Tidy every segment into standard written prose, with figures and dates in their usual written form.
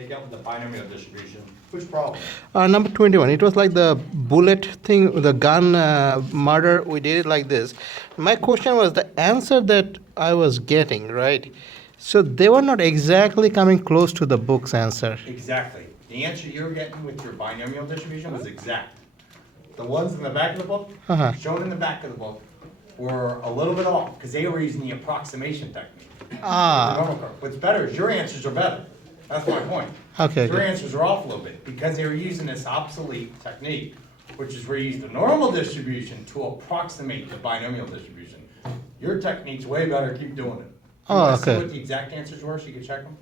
they dealt with the binomial distribution. Which problem? Number 21. It was like the bullet thing, the gun murder. We did it like this. My question was the answer that I was getting, right? So they were not exactly coming close to the book's answer. Exactly. The answer you were getting with your binomial distribution was exact. The ones in the back of the book, shown in the back of the book, were a little bit off because they were using the approximation technique. The normal curve. What's better is your answers are better. That's my point. Okay. Your answers are off a little bit because they were using this obsolete technique, which is where you use the normal distribution to approximate the binomial distribution. Your technique's way better. Keep doing it. Oh, See okay. what the exact answers were so you can check them?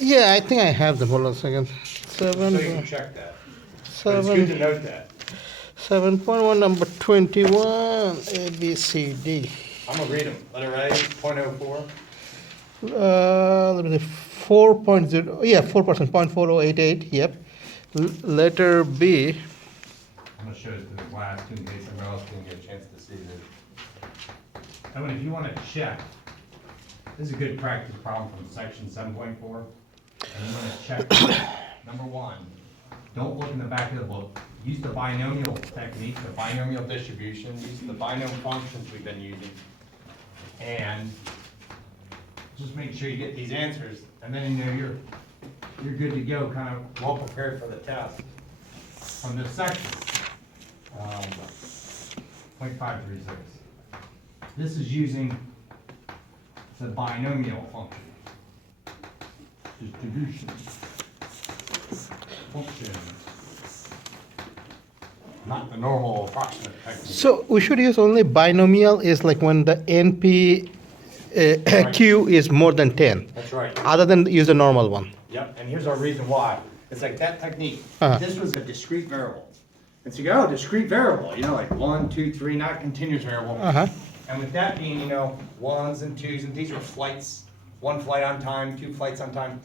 Yeah, I think I have them. Hold on a second. So you can check that. But it's good Seven. to note that. 7.1, number 21, A, B, C, D. I'm gonna read them. Letter A, 0.04. Let me see, 4.0, yeah, 4%, 0.4088, yep. Letter B, I'm gonna show it to the class too, in case somebody else didn't get a chance to see this. And if you wanna check, this is a good practice problem from section 7.4. And you wanna check, number one, don't look in the back of the book. Use the binomial technique, the binomial distribution, use the binomial functions we've been using. And just make sure you get these answers, and then you know you're good to go, kind of well prepared for the test. From this section, 0.536. This is using the binomial function. Distribution. Function. Not the normal approximate technique. so we should use only binomial is like when the NP Q is more than 10, That's right. other than use the normal one. Yep, and here's our reason why. It's like that technique, Uh-huh. this was a discrete variable. And so you go, oh, discrete variable, you know, like 1, 2, 3, not continuous variable. Uh-huh. And with that being, you know, ones and twos, and these are flights, 1 flight on time, 2 flights on time.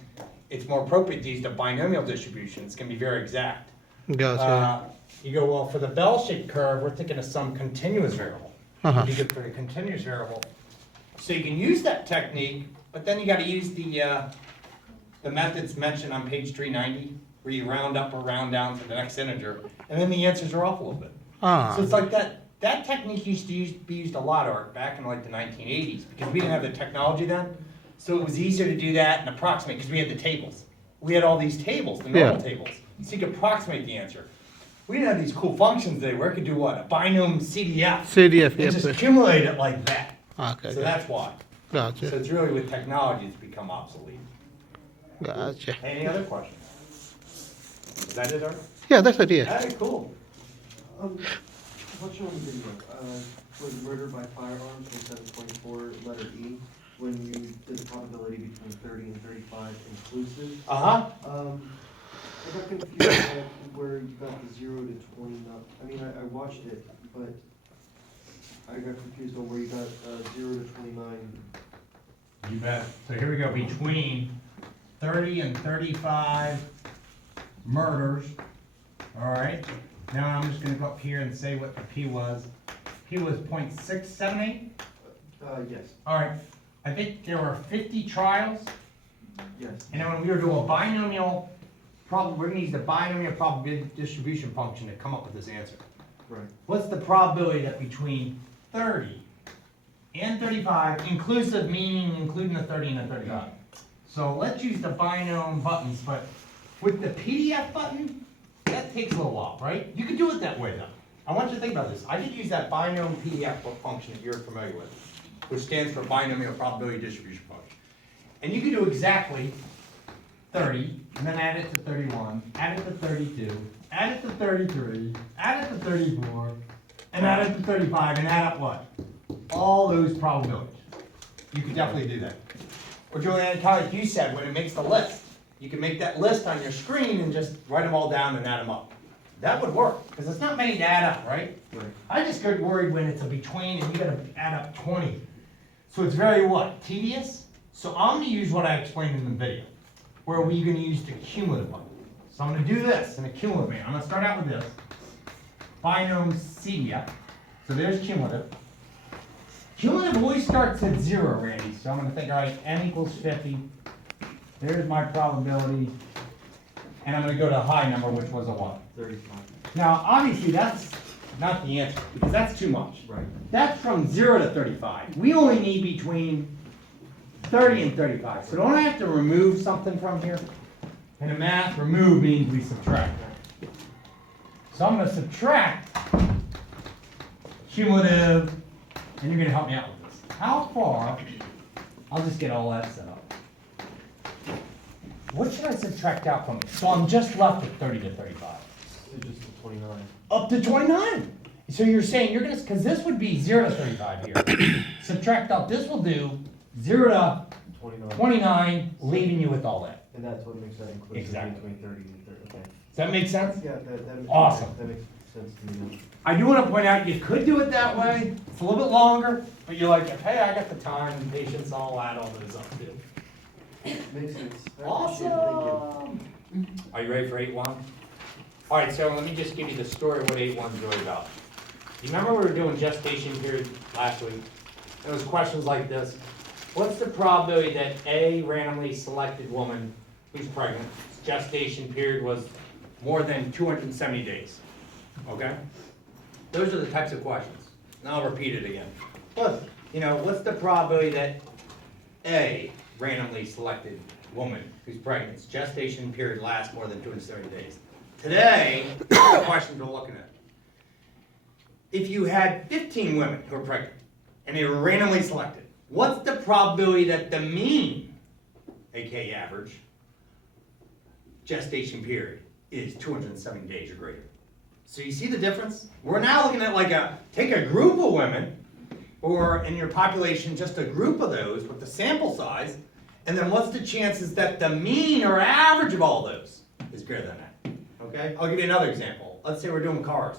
It's more appropriate to use the binomial distribution. It's gonna be very exact. Gotcha. You go, well, for the bell-shaped curve, we're thinking of some continuous variable. Uh-huh. You get for the continuous variable. So you can use that technique, but then you gotta use the methods mentioned on page 390, where you round up or round down to the next integer, and then the answers are off a little bit. So it's like that technique used to be used a lot, Art, back in like the 1980s, because we didn't have the technology then. So it was easier to do that and approximate, because we had the tables. We had all these tables, the normal Yeah. tables, so you could approximate the answer. We didn't have these cool functions today where it could do what? A binomial CDF. CDF, And yes. just accumulate it like that. Okay. So that's why. So Gotcha. it's really with technology it's become obsolete. Gotcha. Any other questions? Is that it, Art? Yeah, that's it, yeah. Alright, cool. What's your video, was murder by firearms in 7.4, letter E, when you did the probability between 30 and 35 inclusive? Uh-huh. I got confused at where you got the 0 to 20, I mean, I watched it, but I got confused on where you got 0 to 29. You bet. So here we go, between 30 and 35 murders, all right? Now I'm just gonna go up here and say what the P was. P was 0.678? Yes, All right, I think there were 50 trials, yes. and then when we were doing a binomial we're gonna use the binomial probability distribution function to come up with this answer. Right. What's the probability that between 30 and 35, inclusive meaning including the 30 and the 35? So let's use the binomial buttons, but with the PDF button, that takes a little while, right? You could do it that way though. I want you to think about this. I could use that binomial PDF function that you're familiar with, which stands for binomial probability distribution function. And you can do exactly 30, and then add it to 31, add it to 32, add it to 33, add it to 34, and add it to 35, and add up what? All those probabilities. You could definitely do that. Or Julianne, like you said, when it makes the list, you can make that list on your screen and just write them all down and add them up. That would work, because it's not many to add up, right? Right. I just get worried when it's a between and you gotta add up 20. So it's very what? Tedious? So I'm gonna use what I explained in the video, where we're gonna use the cumulative one. So I'm gonna do this in a cumulative manner. I'm gonna start out with this. Binomial CDF. So there's cumulative. Cumulative always starts at 0, Randy. So I'm gonna think, all right, n equals 50. There's my probability. And I'm gonna go to a high number, which was a what? 35. Now, obviously, that's not the answer, because that's too much. Right. That's from 0 to 35. We only need between 30 and 35. So don't I have to remove something from here? And in math, remove means we subtract. So I'm gonna subtract cumulative, and you're gonna help me out with this. How far, I'll just get all that set up. What should I subtract out from it? So I'm just left with 30 to 35. It's just the 29. Up to 29. So you're saying you're gonna, because this would be 0 to 35 here. Subtract out, this will do 0 to 29. 29, leaving you with all that. And that's what makes that inclusive Exactly. between 30 and 30, okay. Does that make sense? Yeah, that Awesome. That makes sense to me now. I do want to point out, you could do it that way. It's a little bit longer, but you're like, hey, I got the time and patience, I'll add all those up too. Makes sense. I appreciate it. Thank you. Awesome. Are you ready for 8-1? All right, so let me just give you the story of what 8-1 is really about. You remember we were doing gestation period last week? There was questions like this. What's the probability that a randomly selected woman who's pregnant, gestation period was more than 270 days? Okay? Those are the types of questions. And I'll repeat it again. Plus, what's the probability that a randomly selected woman who's pregnant, gestation period lasts more than 270 days? Today, the questions we're looking at. If you had 15 women who were pregnant and they were randomly selected, what's the probability that the mean, aka average, gestation period is 270 days or greater? So you see the difference? We're now looking at take a group of women, or in your population, just a group of those with the sample size, and then what's the chances that the mean or average of all those is greater than that? Okay, I'll give you another example. Let's say we're doing cars.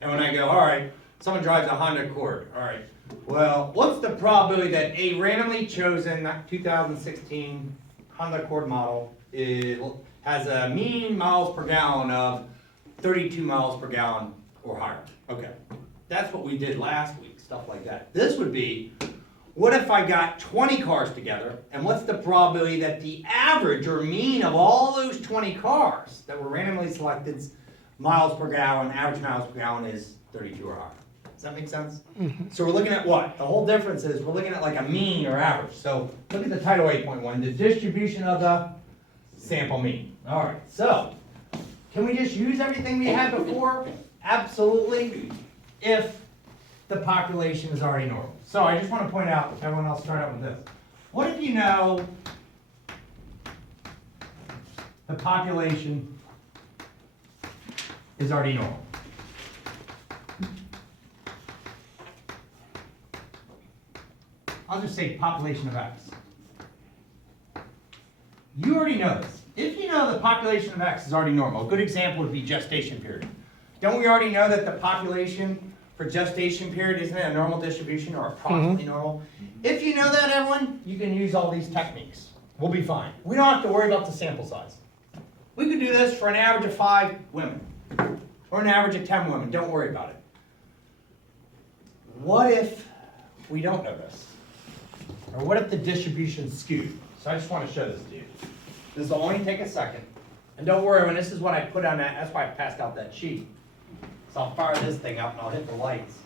And when I go, all right, someone drives a Honda Accord. All right, well, what's the probability that a randomly chosen 2016 Honda Accord model has a mean miles per gallon of 32 miles per gallon or higher? Okay, that's what we did last week, stuff like that. This would be, what if I got 20 cars together, and what's the probability that the average or mean of all those 20 cars that were randomly selected miles per gallon, average miles per gallon is 32 or higher? Does that make sense? Mm-hmm. So we're looking at what? The whole difference is we're looking at like a mean or average. So look at the title 8.1, the distribution of the sample mean. All right, so can we just use everything we had before? Absolutely, if the population is already normal. So I just want to point out, everyone else start out with this. What if you know the population is already normal? I'll just say population of X. You already know this. If you know the population of X is already normal, a good example would be gestation period. Don't we already know that the population for gestation period isn't a normal distribution or approximately normal? If you know that, everyone, you can use all these techniques. We'll be fine. We don't have to worry about the sample size. We could do this for an average of 5 women or an average of 10 women. Don't worry about it. What if we don't know this? Or what if the distribution's skewed? So I just want to show this to you. This will only take a second. And don't worry, when this is what I put on that, that's why I passed out that sheet. So I'll fire this thing up and I'll hit the lights.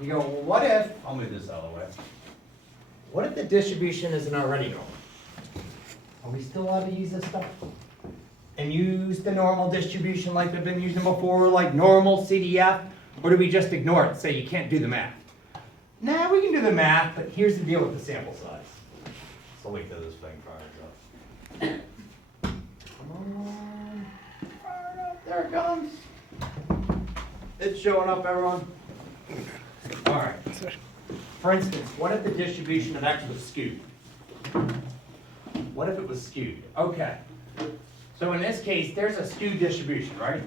You go, well, what if, I'll move this out of the way. What if the distribution isn't already normal? Are we still allowed to use this stuff? And use the normal distribution like we've been using before, like normal CDF? Or do we just ignore it and say you can't do the math? Nah, we can do the math, but here's the deal with the sample size. So wait till this thing fires up. Come on, fire it up, there it comes. It's showing up, everyone. All right. For instance, what if the distribution of X was skewed? What if it was skewed? Okay. So in this case, there's a skewed distribution, right?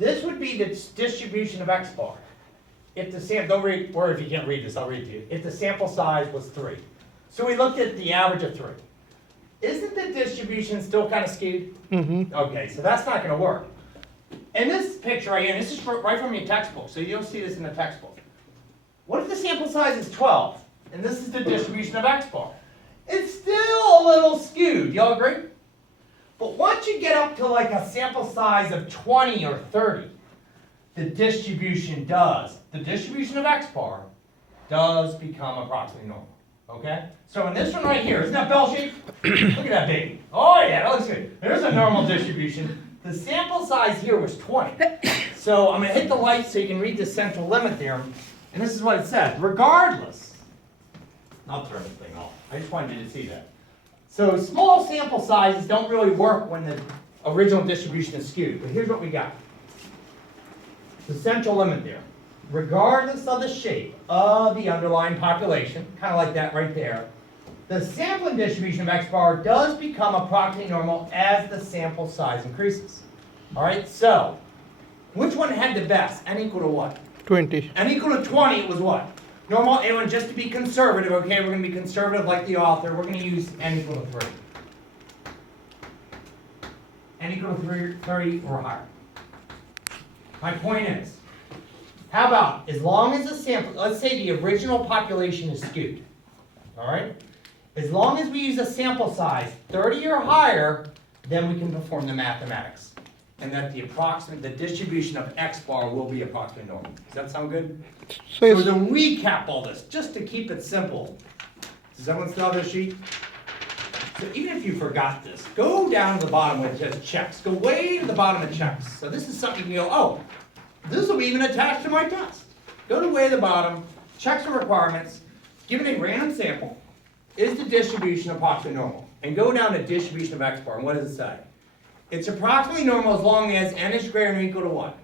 This would be the distribution of X bar. If the sample, or if you can't read this, I'll read it to you. If the sample size was 3. So we looked at the average of 3. Isn't the distribution still kind of skewed? Mm-hmm. Okay, so that's not going to work. In this picture right here, and this is right from your textbook, so you'll see this in the textbook. What if the sample size is 12, and this is the distribution of X bar? It's still a little skewed, y'all agree? But once you get up to like a sample size of 20 or 30, the distribution of X bar does become approximately normal, okay? So in this one right here, isn't that bell shaped? Look at that baby. Oh yeah, that looks good. There's a normal distribution. The sample size here was 20. So I'm gonna hit the light so you can read the central limit theorem, and this is what it says. Regardless, I'll turn the thing off. I just wanted you to see that. So small sample sizes don't really work when the original distribution is skewed, but here's what we got. The central limit theorem. Regardless of the shape of the underlying population, kind of like that right there, the sampling distribution of X bar does become approximately normal as the sample size increases. All right, so which one had the best? N equal to what? 20. N equal to 20 was what? Normal, and just to be conservative, okay, we're going to be conservative like the author, we're going to use N equal to 3. N equal to 30 or higher. My point is, how about, as long as the sample, let's say the original population is skewed, all right? As long as we use a sample size 30 or higher, then we can perform the mathematics. And that the distribution of X bar will be approximately normal. Does that sound good? So So it's, to recap all this, just to keep it simple, does everyone still have this sheet? So even if you forgot this, go down to the bottom where it says checks. Go way to the bottom of checks. So this is something you can go, oh, this will be even attached to my test. Go to way to the bottom, checks and requirements, given a random sample, is the distribution approximately normal? And go down to distribution of X bar, and what does it say? It's approximately normal as long as n is greater than or equal to what?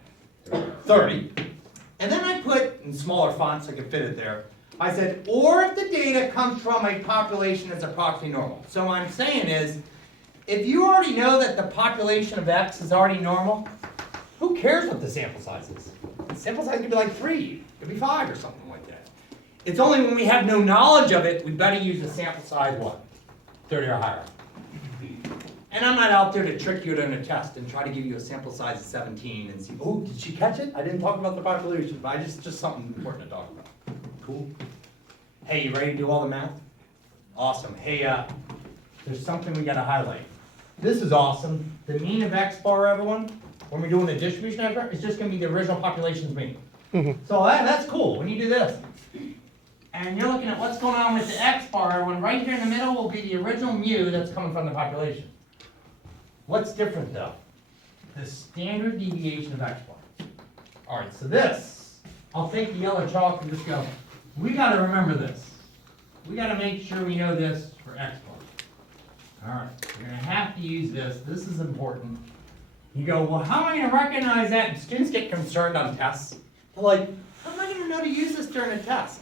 30. And then I put, in smaller fonts so I could fit it there, I said, or if the data comes from a population that's approximately normal. So what I'm saying is, if you already know that the population of X is already normal, who cares what the sample size is? The sample size could be like 3, it could be 5 or something like that. It's only when we have no knowledge of it, we better use a sample size what? 30 or higher. And I'm not out there to trick you in a test and try to give you a sample size of 17 and see, oh, did she catch it? I didn't talk about the population, but just something important to talk about. Cool. Hey, you ready to do all the math? Awesome. Hey, there's something we gotta highlight. This is awesome. The mean of X bar, everyone, when we're doing the distribution of X bar, it's just gonna be the original population's mean. So that's cool when you do this. And you're looking at what's going on with the X bar, everyone. Right here in the middle will be the original mu that's coming from the population. What's different though? The standard deviation of X bar. All right, so this, I'll take the yellow chalk and just go, we gotta remember this. We gotta make sure we know this for X bar. All right, we're gonna have to use this. This is important. You go, well, how am I gonna recognize that? And students get concerned on tests. They're like, how am I gonna know to use this during a test?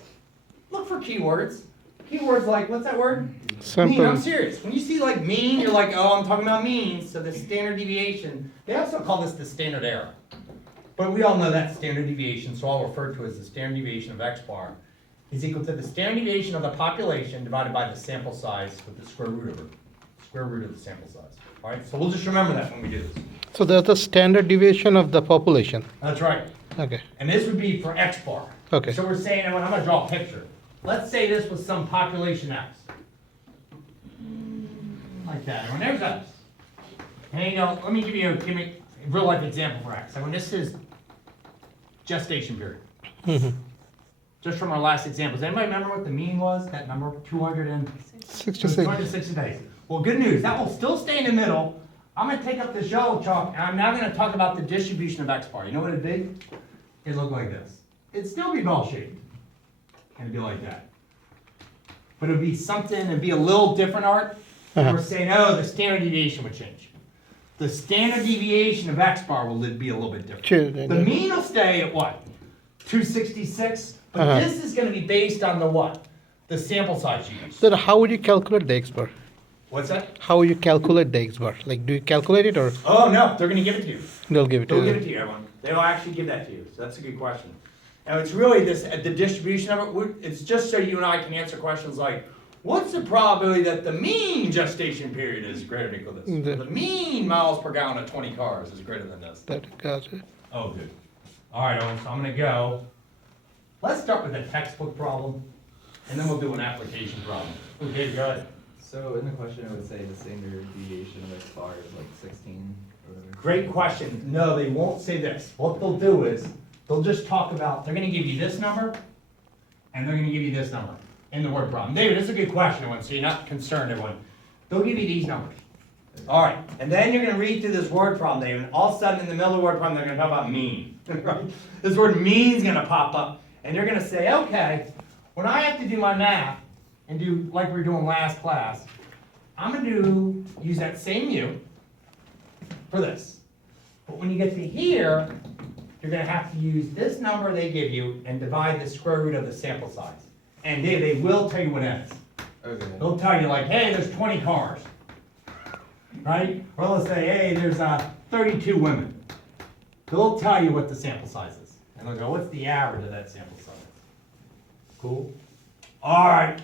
Look for keywords. Keywords like, what's that word? Sample. Mean, I'm serious. When you see like mean, you're like, oh, I'm talking about mean. So the standard deviation, they also call this the standard error. But we all know that standard deviation, so I'll refer to it as the standard deviation of X bar is equal to the standard deviation of the population divided by the sample size with the square root of it. Square root of the sample size. All right, so we'll just remember that when we do this. So that's the standard deviation of the population. That's right. Okay. And this would be for X bar. Okay. So we're saying, and I'm gonna draw a picture. Let's say this was some population X. Like that. And there's X. And you know, let me give you a real life example for X. So when this is gestation period. Just from our last example. Does anybody remember what the mean was? That number, 66. 260 days. Well, good news. That will still stay in the middle. I'm going to take up this yellow chalk, and I'm now going to talk about the distribution of X bar. You know what it'd be? It'd look like this. It'd still be bell-shaped. And it'd be like that. But it'd be something, it'd be a little different, Art. We're saying, oh, the standard deviation would change. The standard deviation of X bar will be a little bit different. Sure, The mean will stay at what? 266? But this is going to be based on the what? The sample size you use. So how would you calculate the X bar? What's that? How would you calculate the X bar? Like, do you calculate it or Oh, no, they're going to give it to you. they'll give it to They'll you? give it to you, everyone. They'll actually give that to you. So that's a good question. And it's really this, the distribution of it, it's just so you and I can answer questions like, what's the probability that the mean gestation period is greater than or equal to this? The mean miles per gallon of 20 cars is greater than this. That, gotcha. Oh, good. All right, Owen, so I'm going to go. Let's start with a textbook problem, and then we'll do an application problem. Okay, go ahead. So in the question, it would say the standard deviation of X bar is like 16 or whatever. Great question. No, they won't say this. What they'll do is, they'll just talk about, they're gonna give you this number, and they're gonna give you this number in the word problem. David, this is a good question, everyone, so you're not concerned, everyone. They'll give you these numbers. All right, and then you're gonna read through this word problem, David, and all of a sudden, in the middle of the word problem, they're gonna talk about mean. Right? This word mean's gonna pop up, and you're gonna say, okay, when I have to do my math, and do like we were doing last class, I'm gonna use that same u for this. But when you get to here, you're gonna have to use this number they give you and divide the square root of the sample size. And they will tell you what it is. Okay. They'll tell you like, hey, there's 20 cars, right? Or they'll say, hey, there's 32 women. They'll tell you what the sample size is. And they'll go, what's the average of that sample size? Cool? All right.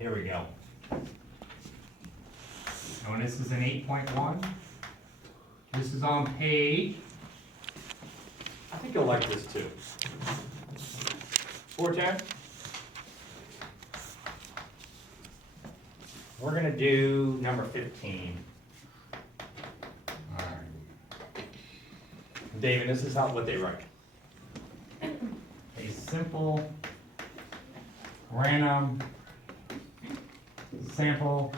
Here we go. And this is an 8.1. This is on page, I think you'll like this too. 410. We're gonna do number 15. All right. David, this is what they write. A simple, random sample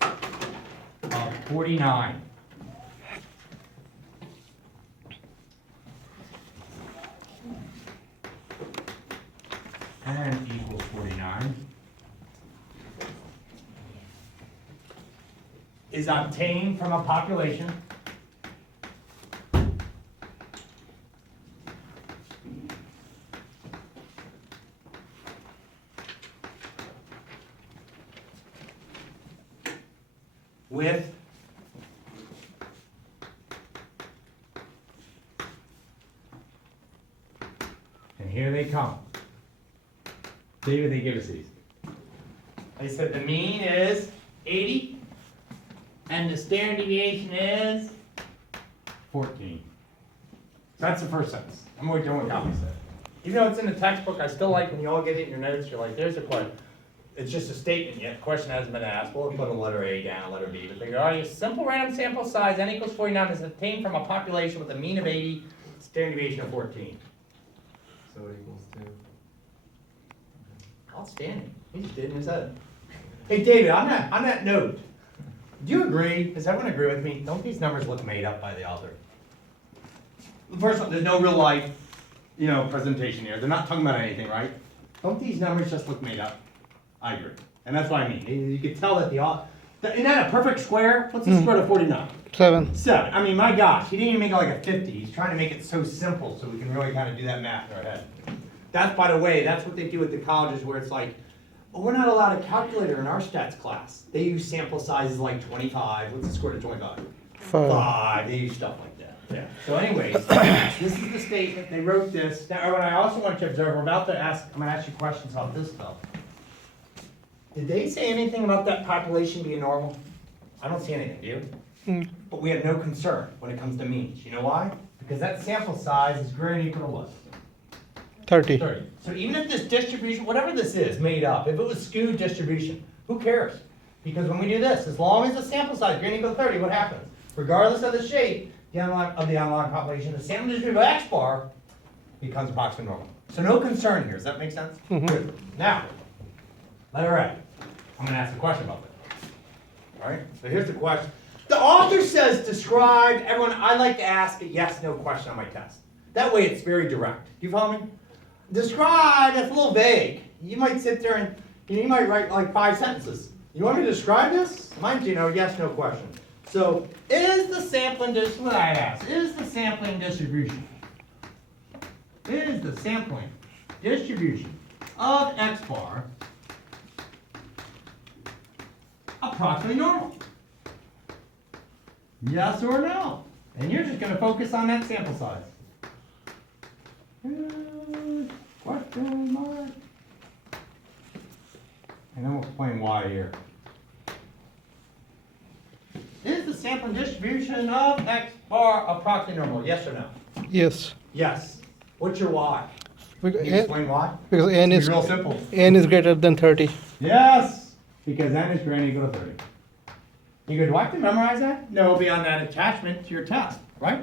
of 49. And equals 49. Is obtained from a population with and here they come. David, they give us these. They said the mean is 80 and the standard deviation is 14. So that's the first sentence. I'm going to do what Tommy said. Even though it's in the textbook, I still like when you all get it in your notes, you're like, there's a question. It's just a statement yet. The question hasn't been asked. We'll put a letter A down, letter B. But they go, a simple random sample size, n equals 49 is obtained from a population with a mean of 80, standard deviation of 14. So it equals 2. Outstanding. He just did in his head. Hey, David, on that note, do you agree? Does everyone agree with me? Don't these numbers look made up by the author? First of all, there's no real life, presentation here. They're not talking about anything, right? Don't these numbers just look made up? I agree. And that's what I mean. You can tell that the author, isn't that a perfect square? What's the square root of 49? 7. 7. I mean, my gosh, he didn't even make it like a 50. He's trying to make it so simple so we can really kind of do that math in our head. That's, by the way, that's what they do at the colleges where it's like, oh, we're not allowed a calculator in our stats class. They use sample sizes like 25. What's the square root of 25? 5. They use stuff like that. Yeah. So anyways, this is the statement. They wrote this. Now, what I also want you to observe, I'm going to ask you questions about this stuff. Did they say anything about that population being normal? I don't see anything, do you? But we have no concern when it comes to means. You know why? Because that sample size is greater than or equal to what? 30. 30. So even if this distribution, whatever this is, made up, if it was skewed distribution, who cares? Because when we do this, as long as the sample size is greater than or equal to 30, what happens? Regardless of the shape of the underlying population, the sample distribution of X bar becomes approximately normal. So no concern here. Does that make sense? Good. Now, letter A. I'm going to ask a question about that. All right? So here's the question. The author says describe, everyone, I like to ask a yes/no question on my test. That way it's very direct. Do you follow me? Describe, that's a little vague. You might sit there and you might write like 5 sentences. You want me to describe this? Mine's, yes/no question. So, is the sampling distribution, what I ask, is the sampling distribution of X bar approximately normal? Yes or no? And you're just going to focus on that sample size. Question mark. And then we'll explain why here. Is the sampling distribution of X bar approximately normal? Yes or no? Yes. Yes. What's your why? Because Can you explain why? because n It's is real simple. n is greater than 30. Yes, because n is greater equal to 30. You go, do I have to memorize that? No, it'll be on that attachment to your test, right?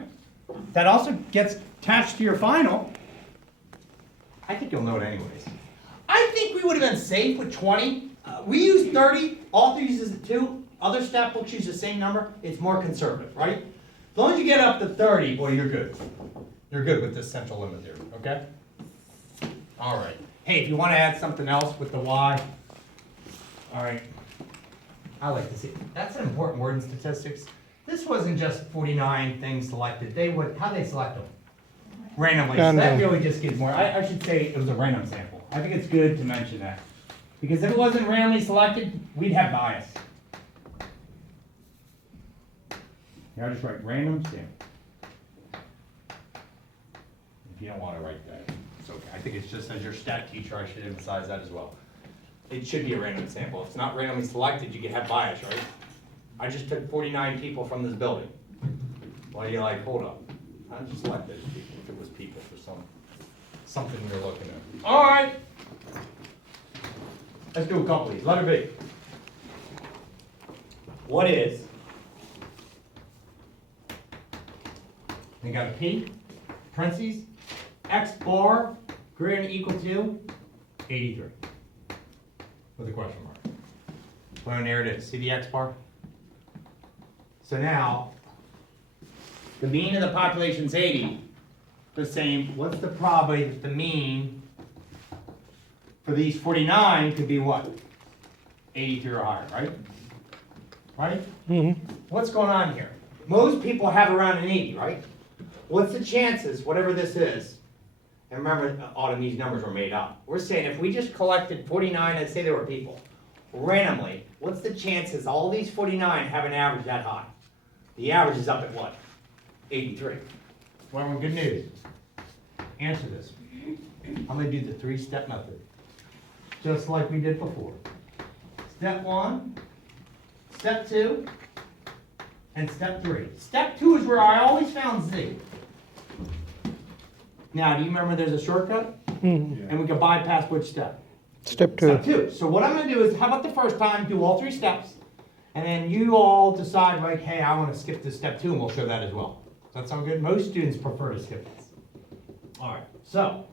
That also gets attached to your final. I think you'll know it anyways. I think we would have been safe with 20. We use 30, author uses it too. Other staff books use the same number. It's more conservative, right? As long as you get up to 30, boy, you're good. You're good with this central limit theory, okay? All right. Hey, if you want to add something else with the y, all right. I like to see. That's an important word in statistics. This wasn't just 49 things selected. How they select them? Randomly. So that Random. really just gives more. I should say it was a random sample. I think it's good to mention that. Because if it wasn't randomly selected, we'd have bias. Here, I'll just write random sample. If you don't want to write that, it's okay. I think it's just as your stat teacher, I should emphasize that as well. It should be a random sample. If it's not randomly selected, you could have bias, right? I just took 49 people from this building. Well, you're like, hold up. I just selected people if it was people for something you're looking at. All right. Let's do a couple of these. Letter B. What is? You got a P, parentheses, X bar greater than or equal to 83. With a question mark. Well, there it is. See the X bar? So now, the mean of the population is 80. The same, what's the probability that the mean for these 49 could be what? 83 or higher, right? Right? Mm-hmm. What's going on here? Most people have around an 80, right? What's the chances, whatever this is? And remember, all of these numbers were made up. We're saying if we just collected 49, let's say there were people, randomly, what's the chances all these 49 have an average that high? The average is up at what? 83. Well, good news. Answer this. I'm going to do the 3-step method. Just like we did before. Step 1, step 2, and step 3. Step 2 is where I always found Z. Now, do you remember there's a shortcut? Mm-hmm. And we can bypass which step? Step 2. Step 2. So what I'm going to do is, how about the first time, do all 3 steps, and then you all decide, like, hey, I want to skip to step 2, and we'll show that as well. Does that sound good? Most students prefer to skip this. All right, so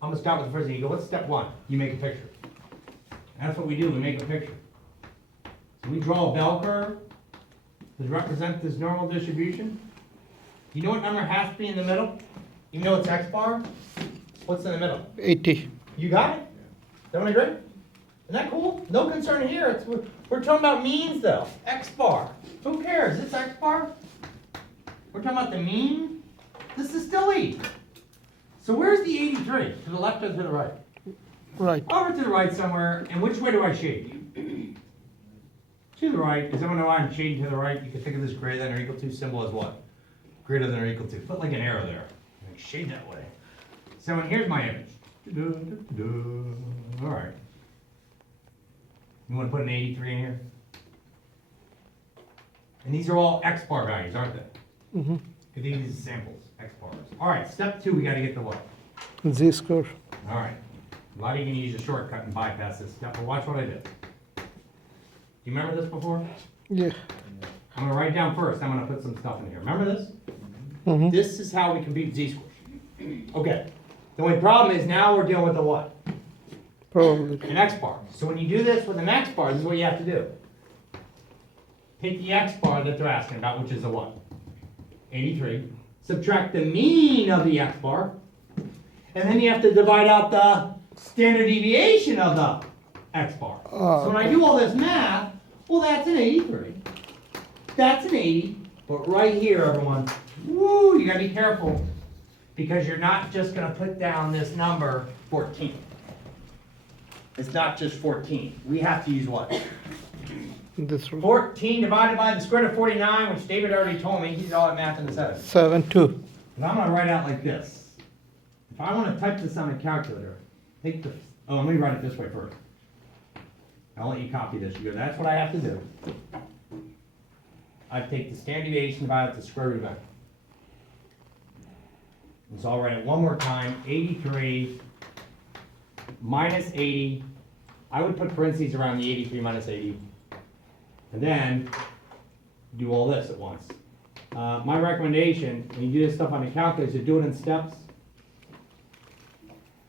I'm going to start with the first thing. You go, what's step 1? You make a picture. That's what we do, we make a picture. So we draw a bell curve to represent this normal distribution. You know what number has to be in the middle? You know it's X bar? What's in the middle? 80. You got it? Everyone agree? Isn't that cool? No concern here. We're talking about means though. X bar. Who cares? It's X bar. We're talking about the mean. This is still 80. So where's the 83? To the left or to the right? Right. Over to the right somewhere. And which way do I shade? To the right. Does everyone know why I'm shading to the right? You can think of this greater than or equal to symbol as what? Greater than or equal to. Put like an arrow there. Like shade that way. So and here's my image. All right. You want to put an 83 in here? And these are all X bar values, aren't they? Mm-hmm. These are samples, X bars. All right, step 2, we got to get the what? Z score. All right. A lot of you can use a shortcut and bypass this step, but watch what I did. Do you remember this before? Yeah. I'm going to write down first. I'm going to put some stuff in here. Remember this? Mm-hmm. This is how we compute Z-scores. Okay. The only problem is now we're dealing with the what? Probably. An X bar. So when you do this with an X bar, this is what you have to do. Take the X bar that they're asking about, which is the what? 83. Subtract the mean of the X bar. And then you have to divide out the standard deviation of the X bar. So when I do all this math, well, that's an 83. That's an 80. But right here, everyone, woo, you gotta be careful. Because you're not just going to put down this number 14. It's not just 14. We have to use what? This 14 divided by the square root of 49, which David already told me. He's all at math in the 7. 7 2. And I'm going to write out like this. If I want to type this on a calculator, take the... Oh, let me write it this way first. I'll let you copy this. You go, that's what I have to do. I take the standard deviation divided by the square root of x. So I'll write it one more time, 83 minus 80. I would put parentheses around the 83 minus 80. And then do all this at once. My recommendation, when you do this stuff on the calculator, is do it in steps.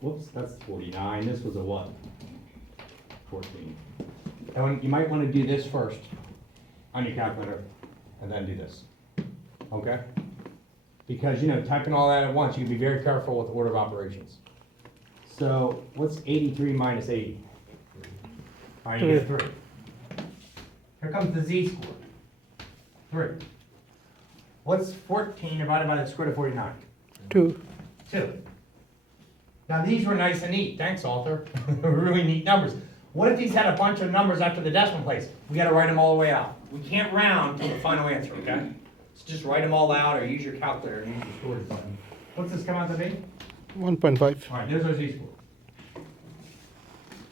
Whoops, that's 49. This was a what? 14. And you might want to do this first on your calculator, and then do this. Okay? Because, you know, typing all that at once, you can be very careful with order of operations. So, what's 83 minus 80? All right, you get 3. Here comes the z-score. 3. What's 14 divided by the square root of 49? 2. 2. Now, these were nice and neat. Thanks, author. Really neat numbers. What if these had a bunch of numbers after the decimal place? We gotta write them all the way out. We can't round to the final answer, okay? So just write them all out or use your calculator and use your storage button. What's this come out to be? 1.5. All right, there's our z-score.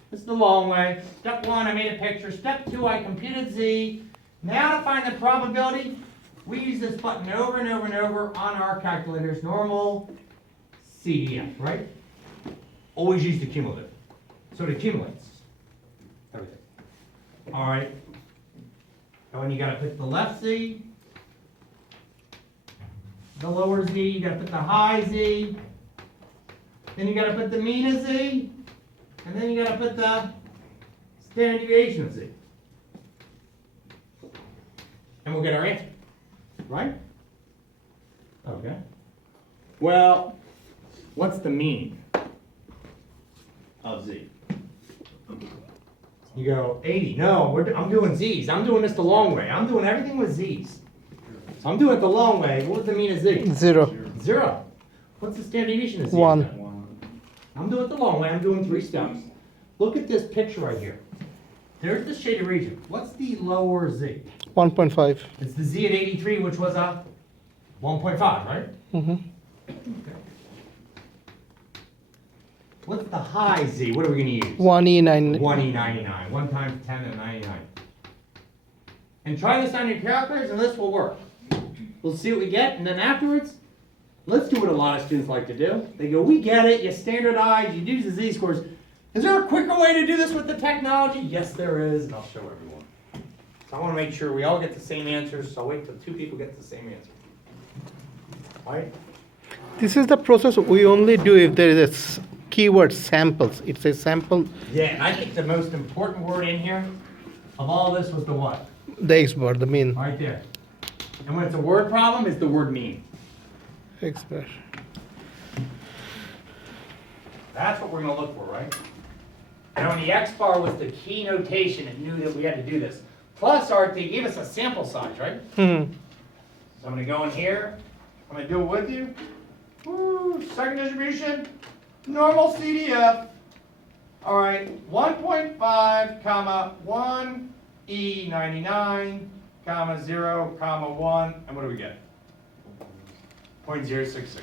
This is the long way. Step 1, I made a picture. Step 2, I computed z. Now to find the probability, we use this button over and over and over on our calculators. Normal, CDF, right? Always use the cumulative. So it accumulates everything. All right. And when you gotta put the left z, the lower z, you gotta put the high z, then you gotta put the mean of z, and then you gotta put the standard deviation of z. And we'll get our answer, right? Okay. Well, what's the mean of z? You go 80. No, I'm doing z's. I'm doing this the long way. I'm doing everything with z's. So I'm doing it the long way. What's the mean of z? 0. 0. What's the standard deviation of z? 1. I'm doing it the long way. I'm doing 3 steps. Look at this picture right here. There's the shaded region. What's the lower z? 1.5. It's the z at 83, which was a 1.5, right? Mm-hmm. What's the high z? What are we going to use? 1E9. 1e99. 1 times 10 to the 99. And try this on your calculators, and this will work. We'll see what we get, and then afterwards, let's do what a lot of students like to do. They go, we get it, you standardize, you do the z-scores. Is there a quicker way to do this with the technology? Yes, there is, and I'll show everyone. So I want to make sure we all get the same answers, so I'll wait till 2 people get the same answer. All right? This is the process we only do if there is a keyword samples. It's a sample, Yeah, and I think the most important word in here of all this was the what? the X bar, the mean. Right there. And when it's a word problem, it's the word mean. X bar. That's what we're going to look for, right? And when the X bar was the key notation, it knew that we had to do this. Plus, Art, they gave us a sample size, right? Mm-hmm. So I'm going to go in here. I'm going to do it with you. Woo, second distribution, normal CDF. All right, 1.5, comma, 1E99, comma, 0, comma, 1. And what do we get? 0.066.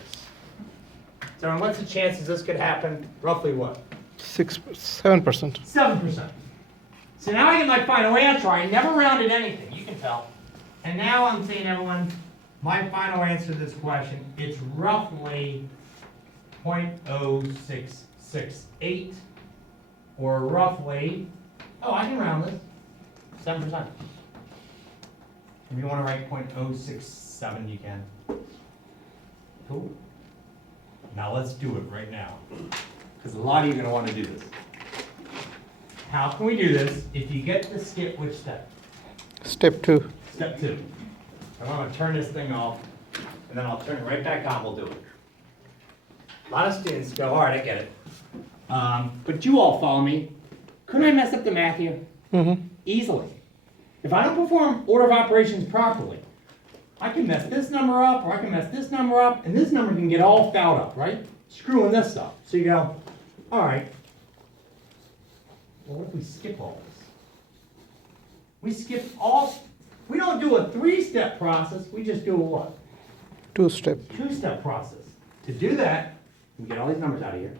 So what's the chances this could happen? Roughly what? 7%. 7%. So now I get my final answer. I never rounded anything, you can tell. And now I'm saying, everyone, my final answer to this question, it's roughly 0.0668, or roughly, oh, I can round this, 7%. If you want to write 0.067, you can. Cool. Now let's do it right now, because a lot of you are going to want to do this. How can we do this if you get to skip which step? Step 2. Step 2. I'm going to turn this thing off, and then I'll turn it right back on, we'll do it. A lot of students go, all right, I get it. But you all follow me. Couldn't I mess up the math here? Mm-hmm. Easily. If I don't perform order of operations properly, I can mess this number up, or I can mess this number up, and this number can get all fouled up, right? Screwing this up. So you go, all right, well, what if we skip all this? We skip we don't do a 3-step process, we just do a what? 2-step. 2-step process. To do that, we get all these numbers out of here.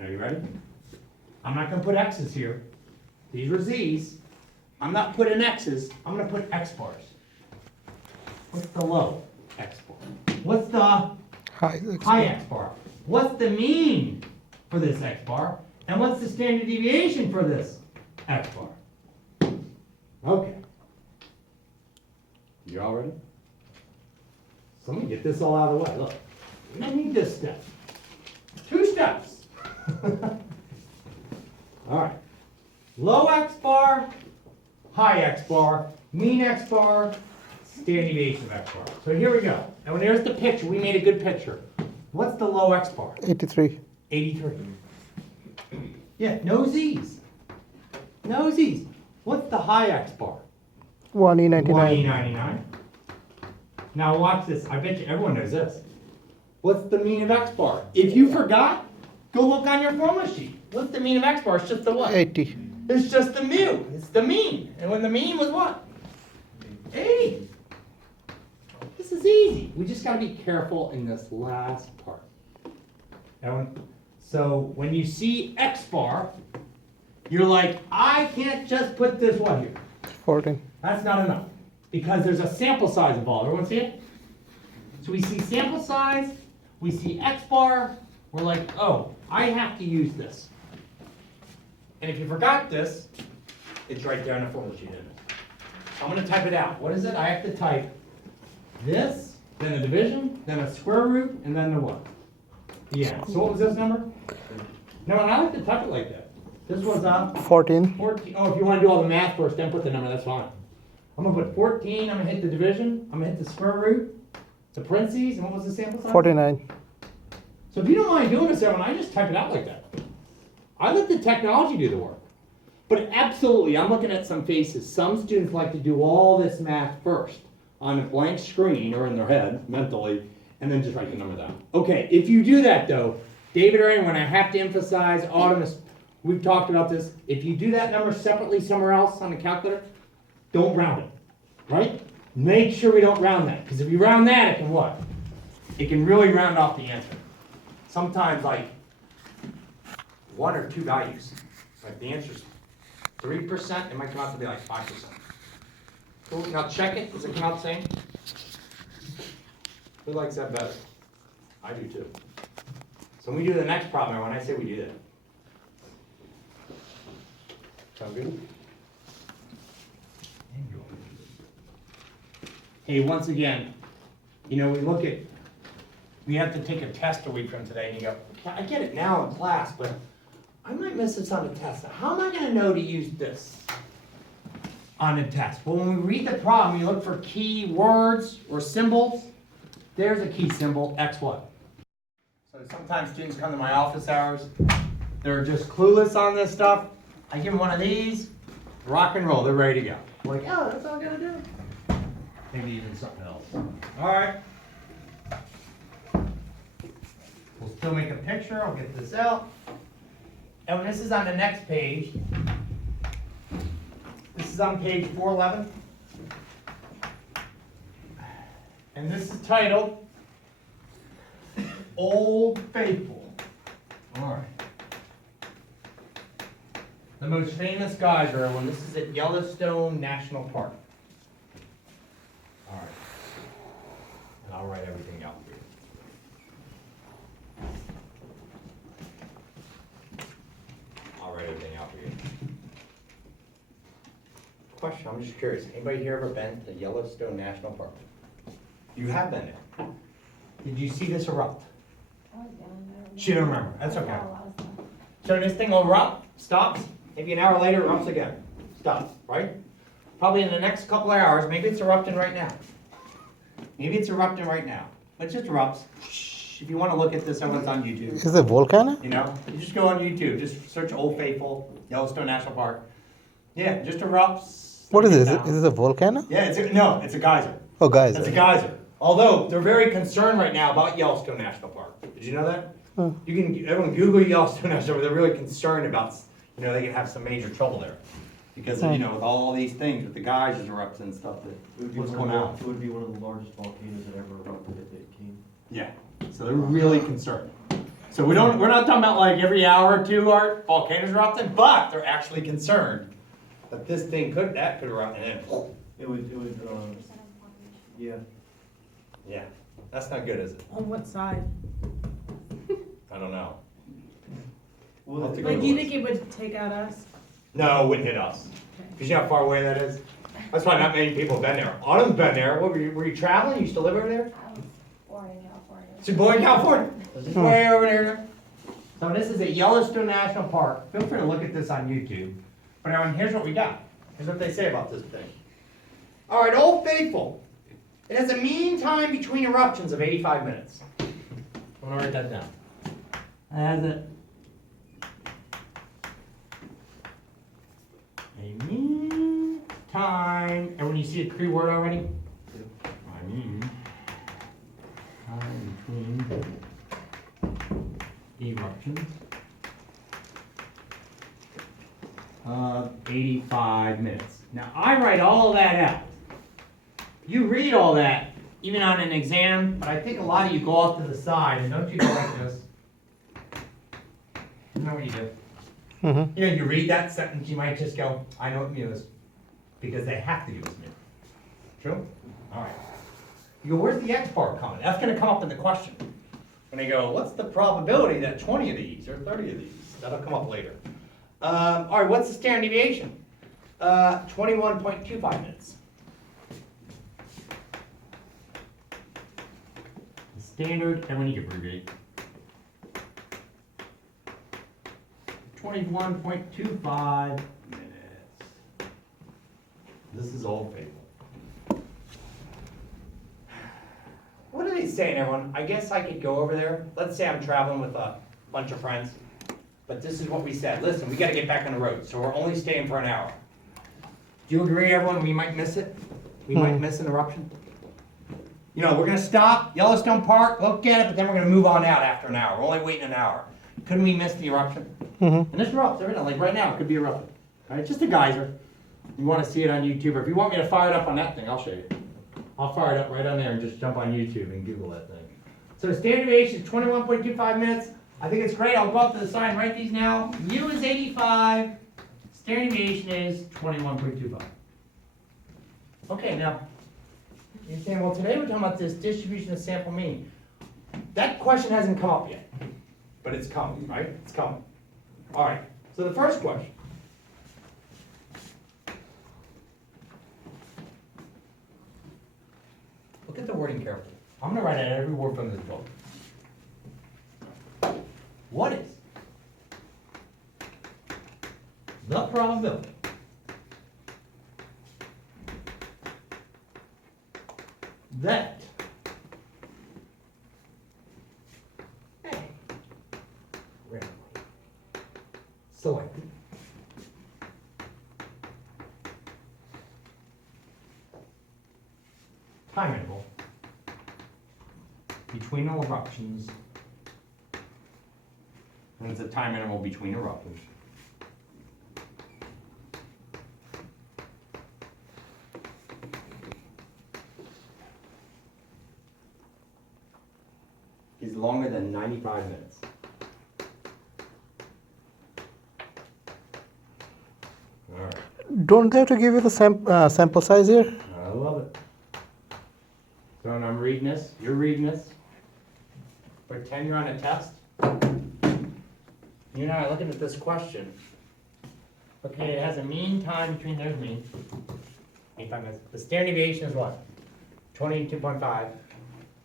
Are you ready? I'm not going to put X's here. These were Z's. I'm not putting X's. I'm going to put X bars. What's the low? X bar? What's the Hi. high X bar? What's the mean for this X bar? And what's the standard deviation for this X bar? Okay. You all ready? So let me get this all out of the way. Look, we don't need this step. 2 steps. All right. Low X bar, high X bar, mean X bar, standard deviation of X bar. So here we go. And when there's the picture, we made a good picture. What's the low X bar? 83. 83. Yeah, no Z's. No Z's. What's the high X bar? 1E99. 1E99. Now watch this. I bet you everyone knows this. What's the mean of X bar? If you forgot, go look on your formula sheet. What's the mean of X bar? It's just the what? 80. It's just the mu. It's the mean. And when the mean was what? 80. This is easy. We just got to be careful in this last part. So when you see X bar, you're like, I can't just put this what here? 14. That's not enough. Because there's a sample size involved. Everyone see it? So we see sample size, we see X bar, we're like, oh, I have to use this. And if you forgot this, it's right there in the formula sheet, isn't it? I'm gonna type it out. What is it? I have to type this, then a division, then a square root, and then the what? Yeah, so what was this number? No, and I like to type it like that. This was 14. 14. Oh, if you want to do all the math first, then put the number, that's fine. I'm gonna put 14, I'm gonna hit the division, I'm gonna hit the square root, the parentheses, and what was the sample size? 49. So if you don't mind doing this, everyone, I just type it out like that. I let the technology do the work. But absolutely, I'm looking at some faces. Some students like to do all this math first on a blank screen or in their head, mentally, and then just write the number down. Okay, if you do that though, David or anyone, I have to emphasize, Autumn, we've talked about this, if you do that number separately somewhere else on the calculator, don't round it, right? Make sure we don't round that, because if you round that, it can what? It can really round off the answer. Sometimes like 1 or 2 values, like the answer's 3%, it might come out to be like 5%. Cool, now check it, does it come out the same? Who likes that better? I do too. So when we do the next problem, when I say we do that. Sound good? Hey, once again, you know, we have to take a test a week from today, and you go, I get it now in class, but I might miss this on the test. How am I gonna know to use this on the test? Well, when we read the problem, you look for key words or symbols. There's a key symbol, X what? So sometimes students come to my office hours, they're just clueless on this stuff. I give them one of these, rock and roll, they're ready to go. We're like, oh, that's all I gotta do. Maybe even something else. All right. We'll still make a picture, I'll get this out. And when this is on the next page, this is on page 411. And this is titled Old Faithful. All right. The most famous geyser, when this is at Yellowstone National Park. All right. And I'll write everything out for you. I'll write everything out for you. Question, I'm just curious. Anybody here ever been to Yellowstone National Park? You have been there. Did you see this erupt? She don't remember. That's okay. So this thing will erupt, stops, maybe an hour later erupts again. Stops, right? Probably in the next couple of hours, maybe it's erupting right now. Maybe it's erupting right now. It just erupts. Shh. If you want to look at this, everyone's on YouTube. Is it a volcano? You know, you just go on YouTube, just search Old Faithful, Yellowstone National Park. Yeah, it just erupts. What is this? Down. Is this a volcano? Yeah, it's a geyser. Oh, guys. It's a geyser. Although they're very concerned right now about Yellowstone National Park. Did you know that? Oh. You can everyone Google Yellowstone National Park. They're really concerned about, you know, they can have some major trouble there because of, you know, with all these things with the geysers erupts and stuff that what's going on. It would be one of the largest volcanoes that ever erupted if it came. Yeah. So they're really concerned. So we're not talking about like every hour or two our volcanoes erupting, but they're actually concerned that this thing could erupt and then It would, yeah. yeah. That's not good, is it? On what side? I don't know. Well, I'll have to go Like, to do you the think it would take out us? No, it wouldn't hit us. Because you know how far away that is? That's why not many people have been there. Autumn's been there. What, were you traveling? You used to live over there? I was born in California. So born in California. This is way over there. So this is at Yellowstone National Park. Feel free to look at this on YouTube. But here's what we got. Here's what they say about this thing. All right, Old Faithful. It has a mean time between eruptions of 85 minutes. I'm gonna write that down. It has a mean time. And when you see a Cree word already? I mean time between eruptions of 85 minutes. Now I write all of that out. You read all that, even on an exam, but I think a lot of you go off to the side and don't you go like this? You know what you do? Mm-hmm. You know, you read that sentence, you might just go, I know what mu is, because they have to give us mu. True? All right. You go, where's the X bar coming? That's gonna come up in the question. When they go, what's the probability that 20 of these or 30 of these? That'll come up later. All right, what's the standard deviation? 21.25 minutes. The standard, and when you can abbreviate. 21.25 minutes. This is Old Faithful. What are they saying, everyone? I guess I could go over there. Let's say I'm traveling with a bunch of friends. But this is what we said. Listen, we gotta get back on the road, so we're only staying for an hour. Do you agree, everyone, we might miss it? We might miss an eruption? You know, we're gonna stop, Yellowstone Park, look at it, but then we're gonna move on out after an hour. We're only waiting an hour. Couldn't we miss the eruption? Mm-hmm. And this erupts every now, like right now, it could be erupting. All right, just a geyser. You wanna see it on YouTube, or if you want me to fire it up on that thing, I'll show you. I'll fire it up right on there and just jump on YouTube and Google that thing. So the standard deviation is 21.25 minutes. I think it's great. I'll go up to the side and write these now. Mu is 85. Standard deviation is 21.25. Okay, now, you're saying, well, today we're talking about this distribution of sample mean. That question hasn't come up yet, but it's coming, right? It's coming. All right, so the first question. Look at the wording carefully. I'm gonna write out every word from this book. What is the probability that A randomly selected time interval between eruptions, and it's a time interval between eruptions, is longer than 95 minutes. All right. Don't they have to give you the sample size here? I love it. So when I'm reading this, you're reading this. Pretend you're on a test. You and I are looking at this question. Okay, it has a mean time between, there's mean. 85 minutes. The standard deviation is what? 22.5.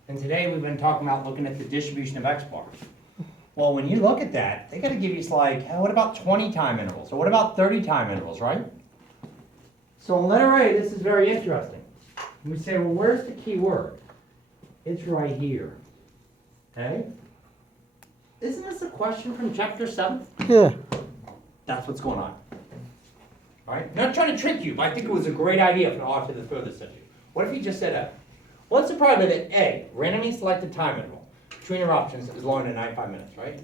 And today we've been talking about looking at the distribution of X bar. Well, when you look at that, they gotta give you like, what about 20 time intervals? Or what about 30 time intervals, right? So in letter A, this is very interesting. We say, well, where's the key word? It's right here. Okay? Isn't this a question from chapter 7? Yeah. That's what's going on. All right? Not trying to trick you, but I think it was a great idea for an author to throw this at you. What if he just said A? What's the probability that A, randomly selected time interval between eruptions is longer than 95 minutes, right?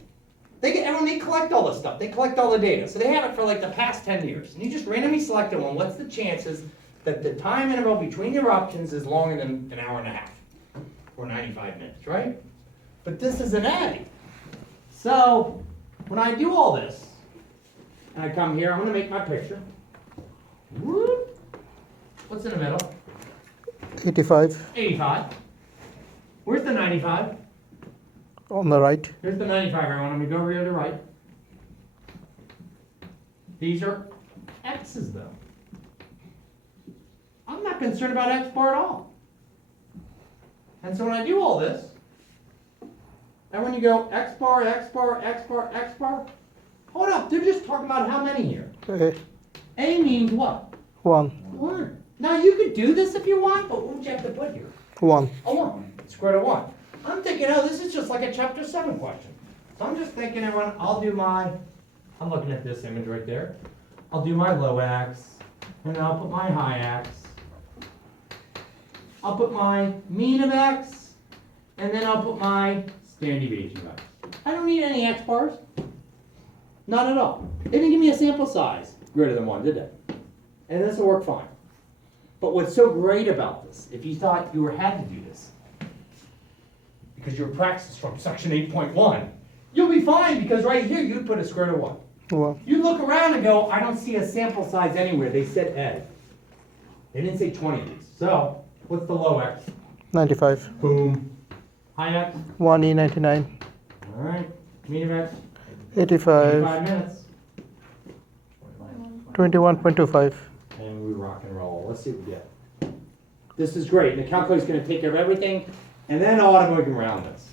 They collect all this stuff. They collect all the data. So they have it for like the past 10 years. And you just randomly select one. What's the chances that the time interval between eruptions is longer than an hour and a half? Or 95 minutes, right? But this is an A. So when I do all this, and I come here, I'm gonna make my picture. Whoop. What's in the middle? 85. 85. Where's the 95? On the right. Here's the 95, everyone. Let me go over here to the right. These are x's, though. I'm not concerned about x bar at all. And so when I do all this, and when you go x bar, x bar, x bar, x bar, hold up, they're just talking about how many here. Okay. A means what? 1. 1. Now you could do this if you want, but what would you have to put here? 1. A 1. Square root of 1. I'm thinking, oh, this is just like a chapter 7 question. So I'm just thinking, everyone, I'm looking at this image right there. I'll do my low x, and then I'll put my high x. I'll put my mean of x, and then I'll put my standard deviation of x. I don't need any x bars. Not at all. They didn't give me a sample size greater than 1, did they? And this will work fine. But what's so great about this, if you thought you had to do this, because your practice from section 8.1, you'll be fine, because right here you'd put a square root of 1. 1. You look around and go, I don't see a sample size anywhere. They said A. They didn't say 20 of these. So, what's the low x? 95. Boom. High x? 1E99. All right. Mean of x? 85. 5 minutes. 21.25. And we rock and roll. Let's see what we get. This is great. And the calculator's going to take care of everything. And then Autumn, we can round this.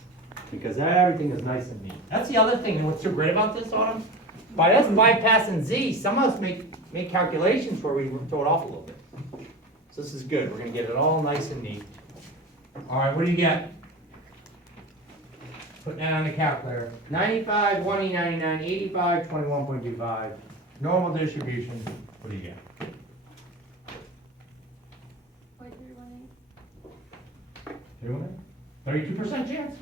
Because everything is nice and neat. That's the other thing. And what's so great about this, Autumn? By us bypassing z, some of us make calculations where we throw it off a little bit. So this is good. We're going to get it all nice and neat. All right, what do you get? Put that on the calculator. 95, 1E99, 85, 21.25. Normal distribution. What do you get? 0.318. 32% chance.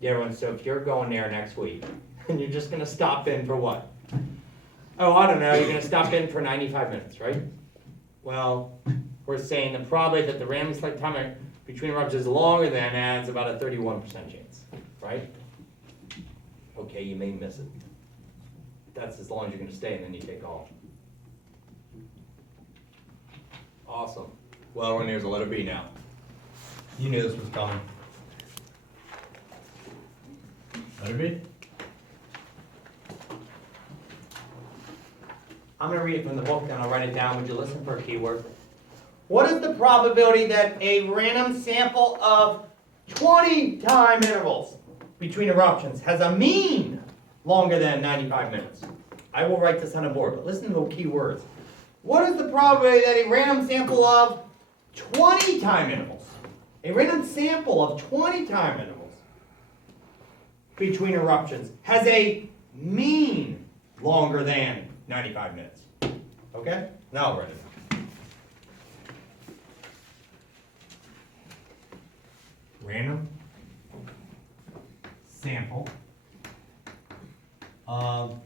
Yeah, everyone, so if you're going there next week, and you're just gonna stop in for what? Oh, I don't know, you're gonna stop in for 95 minutes, right? Well, we're saying the probability that the random select time between eruptions is longer than adds about a 31% chance, right? Okay, you may miss it. That's as long as you're gonna stay, and then you take off. Awesome. Well, everyone, there's a letter B now. You knew this was coming. Letter B. I'm going to read it from the book, and I'll write it down. Would you listen for a keyword? What is the probability that a random sample of 20 time intervals between eruptions has a mean longer than 95 minutes? I will write this on a board, but listen to the key words. What is the probability that a random sample of 20 time intervals, a random sample of 20 time intervals between eruptions has a mean longer than 95 minutes? Okay? Now I'll write it down. Random sample of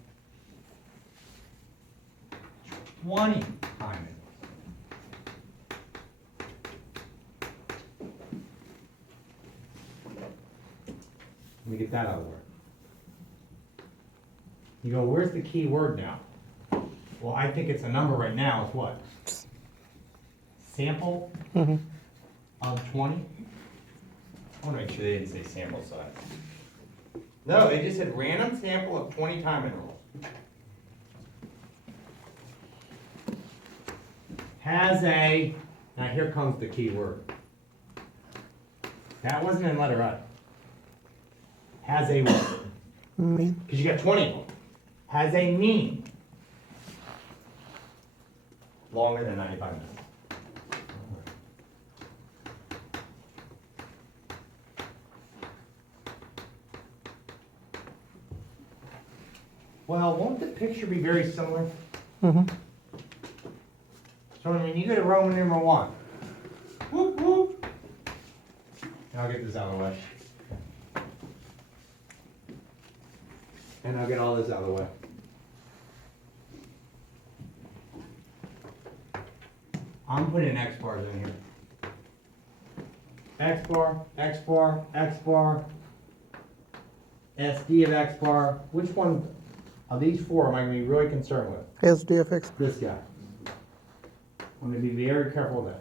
20 time intervals. Let me get that out of the way. You go, where's the key word now? Well, I think it's a number right now. It's what? Sample of 20? I want to make sure they didn't say sample size. No, they just said random sample of 20 time intervals. Has a, now here comes the key word. That wasn't in letter I. Has a what? Mean. Because you got 20 of them. Has a mean longer than 95 minutes. Well, won't the picture be very similar? Mm-hmm. So when you go to Roman numeral 1, whoop, whoop. And I'll get this out of the way. And I'll get all this out of the way. I'm putting X bars in here. X bar, X bar, X bar, SD of X bar. Which one of these four am I going to be really concerned with? SDFX. This guy. I'm gonna be very careful with that.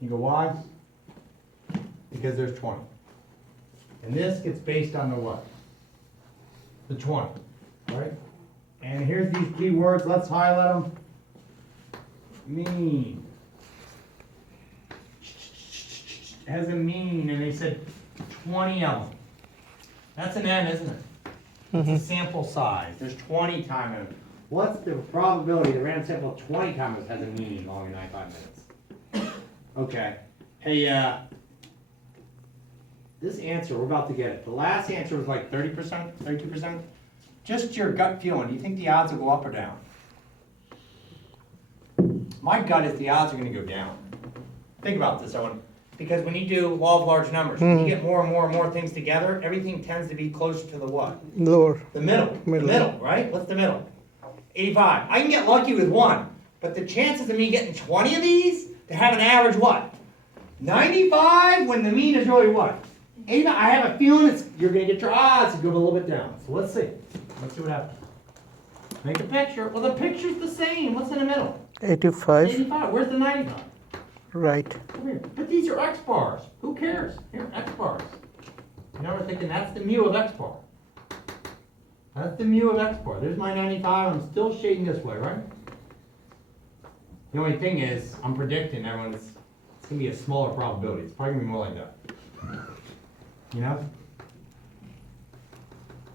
You go, why? Because there's 20. And this gets based on the what? The 20, right? And here's these key words, let's highlight them. Mean. Has a mean, and they said 20 of them. That's an N, isn't it? It's a sample size. There's 20 times. What's the probability the random sample of 20 times has a mean longer than 95 minutes? Okay. Hey, this answer, we're about to get it. The last answer was like 30%, 32%. Just your gut feeling. Do you think the odds will go up or down? My gut is the odds are going to go down. Think about this, Owen. Because when you do law of large numbers, when you get more and more and more things together, everything tends to be closer to the what? Lower. The middle. Middle. The middle, right? What's the middle? 85. I can get lucky with one, but the chances of me getting 20 of these to have an average what? 95 when the mean is really what? 85. I have a feeling you're going to get your odds to go a little bit down. So let's see. Let's see what happens. Make a picture. Well, the picture's the same. What's in the middle? 85. 85. Where's the 95? Right. Come here. But these are X bars. Who cares? Here, X bars. You know, we're thinking that's the mu of X bar. That's the mu of X bar. There's my 95. I'm still shading this way, right? The only thing is, I'm predicting everyone it's going to be a smaller probability. It's probably going to be more like that. You know?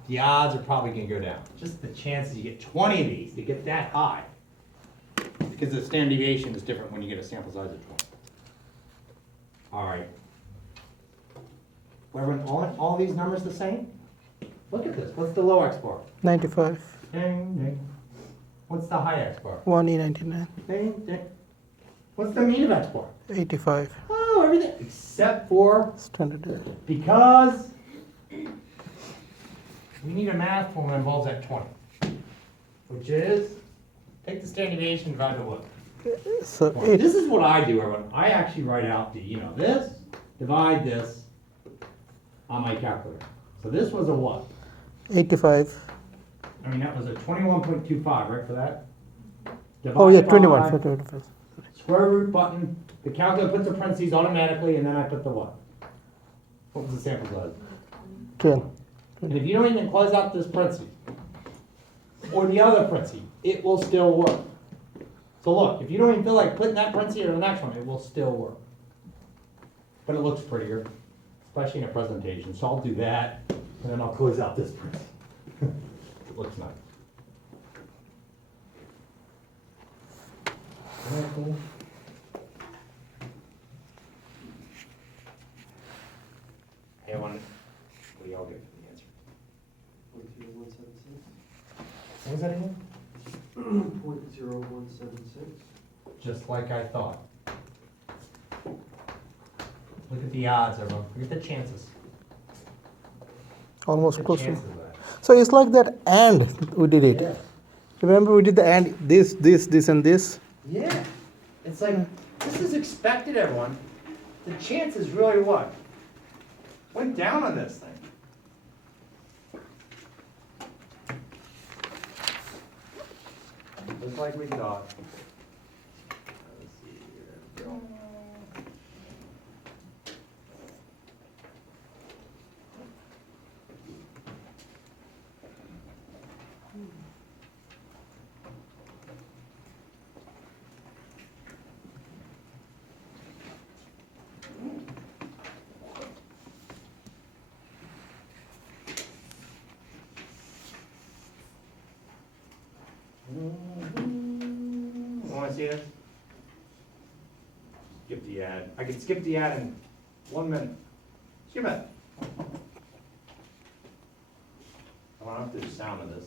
The odds are probably going to go down. Just the chances you get 20 of these to get that high. Because the standard deviation is different when you get a sample size of 20. All right. Well, everyone, all these numbers the same? Look at this. What's the low X bar? 95. Ding, ding. What's the high X bar? 1E99. Ding, ding. What's the mean of X bar? 85. Oh, everything except for Standard error. because we need a math form that involves that 20, which is take the standard deviation divided by what? So 20. This is what I do, everyone. I actually write out the, this, divide this on my calculator. So this was a what? 85. I mean, that was a 21.25, right, for that? Oh yeah, Divided 21. by 25. Square root button. The calculator puts the parentheses automatically, and then I put the what? What was the sample size? 10. And if you don't even close out this parentheses, or the other parentheses, it will still work. So look, if you don't even feel like putting that parentheses or the next one, it will still work. But it looks prettier, especially in a presentation. So I'll do that, and then I'll close out this parentheses. It looks nice. Isn't that cool? Hey, what do y'all get for the answer? 0.0176. What was that again? 0.0176. Just like I thought. Look at the odds, everyone. Look at the chances. Almost Look at close. the To- chances of that. So it's like that and we did it. Yeah. Remember we did the and this, and this. Yeah. It's like, this is expected, everyone. The chances really what? Went down on this thing. Just like we thought. Let's see here. Go. Want to see this? Skip the ad. I can skip the ad in 1 minute. Skip it. I want to do the sound of this.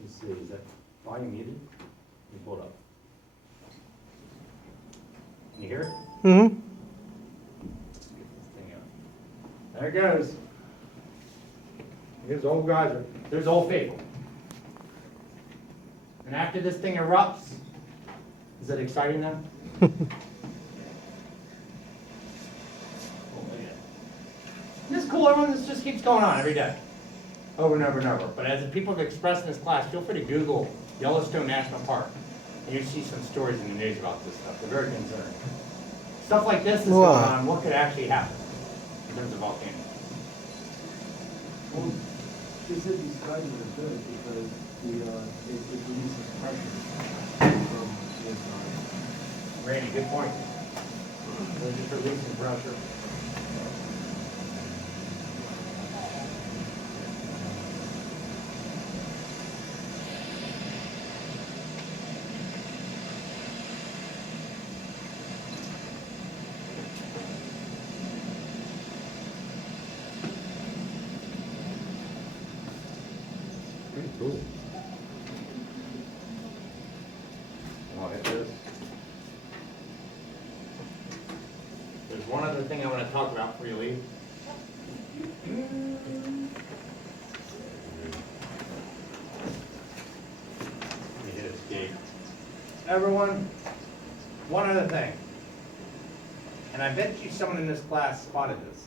Let's see, is that volume muted? Let me pull it up. Can you hear it? Mm-hmm. Let's get this thing out. There it goes. Here's old geyser. There's Old Faithful. And after this thing erupts, is that exciting now? Oh, yeah. Isn't this cool, everyone? This just keeps going on every day. Over and over and over. But as the people have expressed in this class, feel free to Google Yellowstone National Park. You see some stories in the news about this stuff. They're very concerned. Stuff like this is Wow. going on. What could actually happen in terms of volcanoes? Well, she said these guys are good because it releases pressure from the inside. Randy, good point. They're just releasing pressure. Pretty cool. Want it is? There's one other thing I want to talk about before you leave. Let me hit escape. Everyone, one other thing. And I bet you someone in this class spotted this.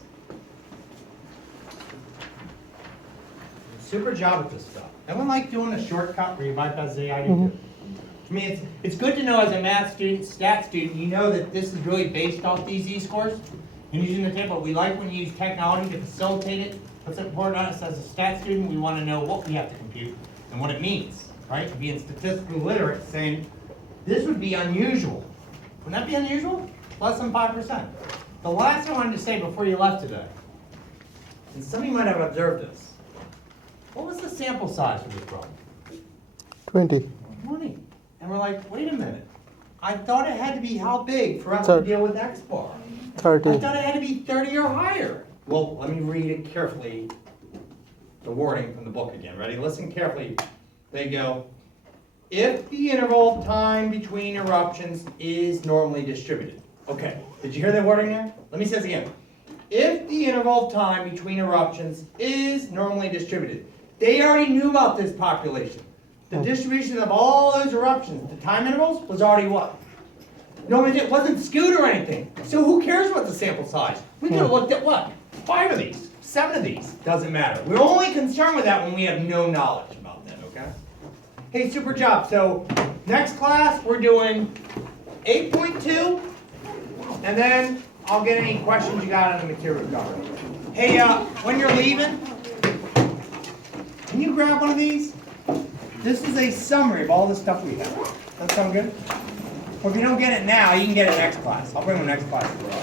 Super job at this stuff. Everyone like doing a shortcut where you bypass the I do too. I mean, it's good to know as a math student, stat student, you know that this is really based off these Z-scores and using the table. We like when you use technology to facilitate it. What's important to us as a stat student, we want to know what we have to compute and what it means, right? Being statistically literate, saying this would be unusual. Wouldn't that be unusual? Less than 5%. The last thing I wanted to say before you left today, and some of you might have observed this, what was the sample size for this problem? 20. 20. And we're like, wait a minute. I thought it had to be how big for us to deal with X bar? I 30. thought it had to be 30 or higher. Well, let me read it carefully, the wording from the book again. Ready? Listen carefully. They go, if the interval of time between eruptions is normally distributed. Okay, did you hear that wording there? Let me say this again. If the interval of time between eruptions is normally distributed. They already knew about this population. The distribution of all those eruptions, the time intervals, was already what? No, it wasn't skewed or anything. So who cares what the sample size? We could have looked at what? 5 of these, 7 of these. Doesn't matter. We're only concerned with that when we have no knowledge about that, okay? Hey, super job. So next class, we're doing 8.2, and then I'll get any questions you got on the material cover. Hey, when you're leaving, can you grab one of these? This is a summary of all the stuff we have. That sound good? Well, if you don't get it now, you can get it next class. I'll bring them next class as well.